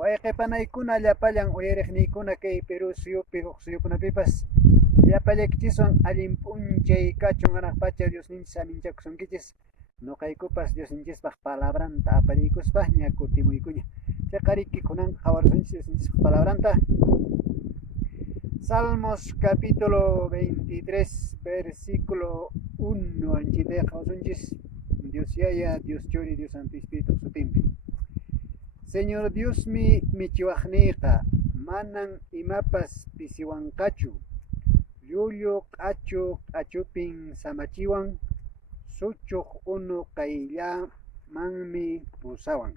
Wayqipanaykuna llapallan uyariqniykuna kay Perú suyupi huk suyukunapipas llapallaykichiswan allin p'unchay kachun hanaq pacha Diosninchis aminchakusunkichis noqaykupas Diosninchispaq palabranta apariykuspaq ña kutimuykuña. Chayqa riki kunanqa qhawarusunchis Diosninchispaq palabranta. Salmos capítulo 23 versículo 1 anchitay qhawsunchis Dios Yaya, Dios Churi, Dios Santo Espíritu sutinpi. Señor Dios mi michiwaqniyqa manan imapas pisiwanqachu. Llullu q'achu q'achupin samachiwan suchuq unu qayllamanmi pusawan.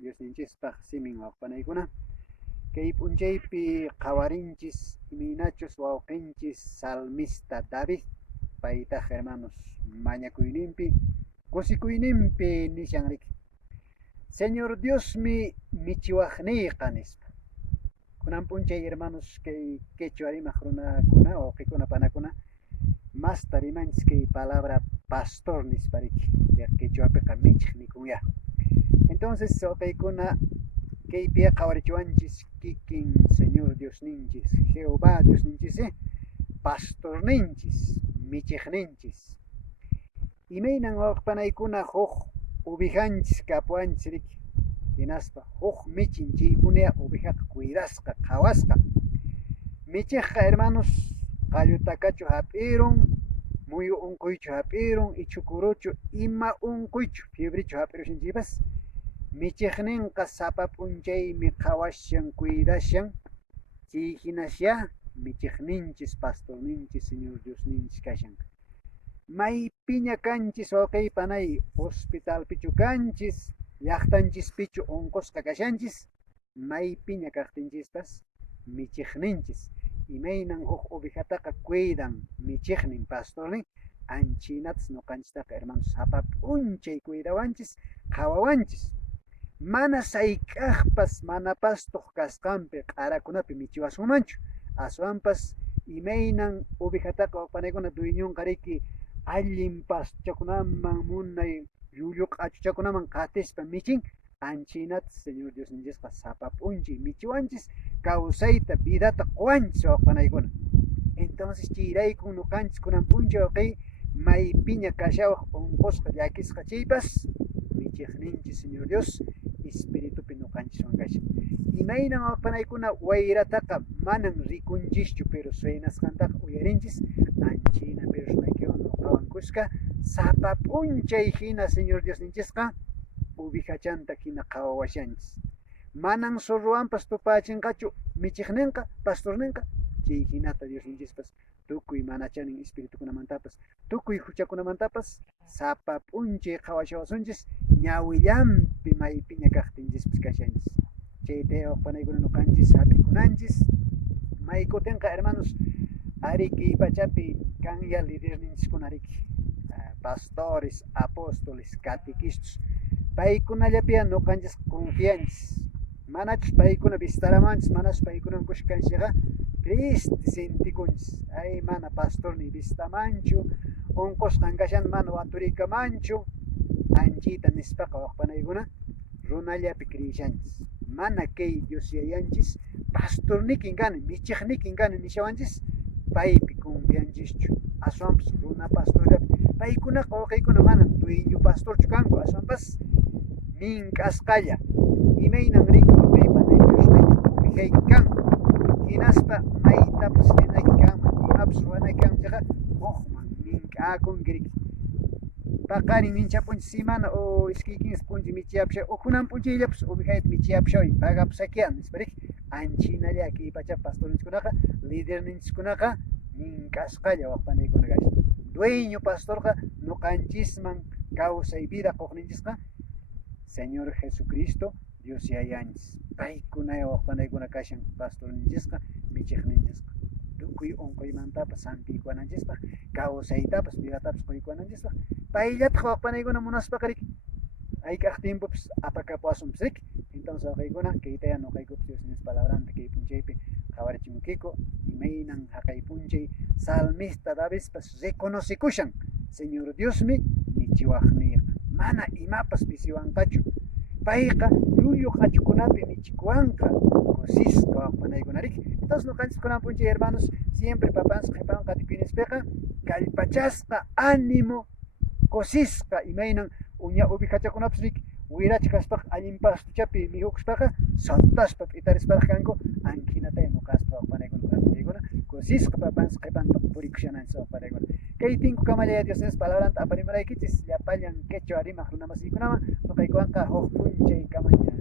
Diosninchispaq simin waqpanaykuna. Kay p'unchaypi qhawarinchis imaynachus wawqinchis salmista David paytaq hermanos mañakuyninpi kusikuyninpi nishan riki. Señor Dios mi michiwaqniyqa nispa. Kunan p'unchay hermanos kay quechua rimaq runakuna wawqikuna panakuna masta rimanchis kay palabra pastor nispa riki. Quechuapiqa michiq nikunya. Entonces wawqiykuna kaypi qhawarichiwanchis kikin Señor Dios ninchis, Jehová Dios ninchis, pastor ninchis, michiqninchis. Imaynan wawqipanaykuna huk ovejanchis kapuanchis riki. Hinaspa huk michin chaypunia ovejaqa cuidasqa, qhawasqa. Michiqqa hermanos qallutakachu hap'irun, muyu unquychu hap'irun, ichukuruchu ima unquychu, fiebrichu hap'irushanchikpas. Michiqninqa sapa p'unchaymi qhawashan, cuidashan. Chay hinasya michiqninchis, pastorninchis, Señor Diosninchis kashan. Maypiña kanchis wawqiypanay hospitalpichu kanchis, llaqtanchispichu unqusqa kashanchis, maypiña kaqtinchispas michiqninchis. Imaynan huk ovejataqa cuidan michiqnin, pastornin, anchinatas nuqanchistaqa hermanos sapa p'unchay cuidawanchis, qhawawanchis. Mana sayk'aqpas mana pastuq kasqanpi q'arakunapi michiwasqunmanchu. Aswanpas imaynan ovejataqa wawqipanaykuna dueñunqa riki allin pastuchakunaman munay llullu q'achuchakunaman qatispa michin anchinatas Señor Diosninchikqa sapa p'unchay michiwanchis kawsayta vidata quwanchis wawqipanaykuna. Entonces chayrayku nuqanchis kunan p'unchay wawqiy maypiña kashawaq unqusqa llakisqa chaypas michiqninchis Señor Dios Espiritupi nuqanchiswan kashan. Imaynan wawqipanaykuna wayrataqa manan rikunchischu pero suenasqantaqa uyarinchis anchina pero runaykiwan nuqawankushka sapa p'unchay hina Señor Diosninchikqa ovejachanta hina qhawawashanchis. Manan sorruwanpas tupachinqachu michiqninqa, pastorninqa, chay hinata Diosninchikpas tukuy mana chanin espiritukunamantapas, tukuy huchakunamantapas sapa p'unchay qhawashawasunchis ñawillanpi maypiña kaqtinchispis kashanchis. Chayta wawqipanaykuna nuqanchis hapikunanchis. May kutinqa hermanos ari kay pachapi kanya liderninchiskuna riki. Pastores, apóstoles, catequistas. Paykunallapiqa nuqanchis confianchis. Manachus paykuna visitaramanchis, manachus paykunan kushkanchikqa triste sentikunchis. Ay mana pastorni visitamanchu, unqusqan kashan mana waturikamanchu, anchita nispaqa wawqipanaykuna runallapi kriyishanchis. Mana kay Dios yayanchis pastornikin kani, michiqnikin kani nishawanchis paypi confianchischu. Aswanpas runa pastorllapi paykunaqa wawqiykuna manan dueño pastorchu kanku, aswanpas mink'asqalla imaynan riki wawqiypanaypi ovejayki kanku. Hinaspa maytapas rinayki kanman, imapas ruwanayki kanmanchaqa hukman mink'akunki riki. Paqarin minchapunchis semana o iskay 15 p'unchay michiyapshay, ukhunan p'unchayllapas ovejayta michiyapshay, pagapsakiyan nispa riki. Anchinalla kay pacha pastorninchikunaqa, liderninchikunaqa mink'asqalla wawqipanaykuna kashan. Dueño pastorqa nuqanchisman kawsay vida quqninchikqa Señor Jesucristo Dios yayanchis. Paykuna wawqipanaykuna kashan pastorninchikqa, michiqninchikqa. Tukuy unquymantapas sampiykuwananchispaq, kawsaytapas vidatapas quykuwananchispaq payllataq wawqipanaykuna munaspaqa riki. Hayk'aq tiempopis apakapuwasunpis riki. Entonces wawqiykuna kaytaya nuqaykupis Diosninchik palabranta kay p'unchaypi qhawarichimunkiku imaynan haqay p'unchay salmista Davidpas reconocekushan Señor Diosmi michiwaqniyqa. Mana imapas pisiwanqachu. payqa llullu qhachkunapi michikuanqa kusisqa waqpanaykunarik. Entonces nuqanchis kunan puncha hermanos siempre papanchis qhipan qatipinispiqa kallpachasqa ánimo kusisqa imaynan uña ubicachakunapas rik wiracha kaspaqa allin pastuchapi mihukuspaqa saltashpa p'itarisparaq kanku ankinatay nuqaspa waqpanaykuna kusisqa papanchis qhipanpa purikushananchis waqpanaykuna. Kay tinku kamalaya Dios es palabranta aparimaraykichis llapallan quechua rimaq runamasiykunaman nuqaykuwanqa huk p'unchay kamaña.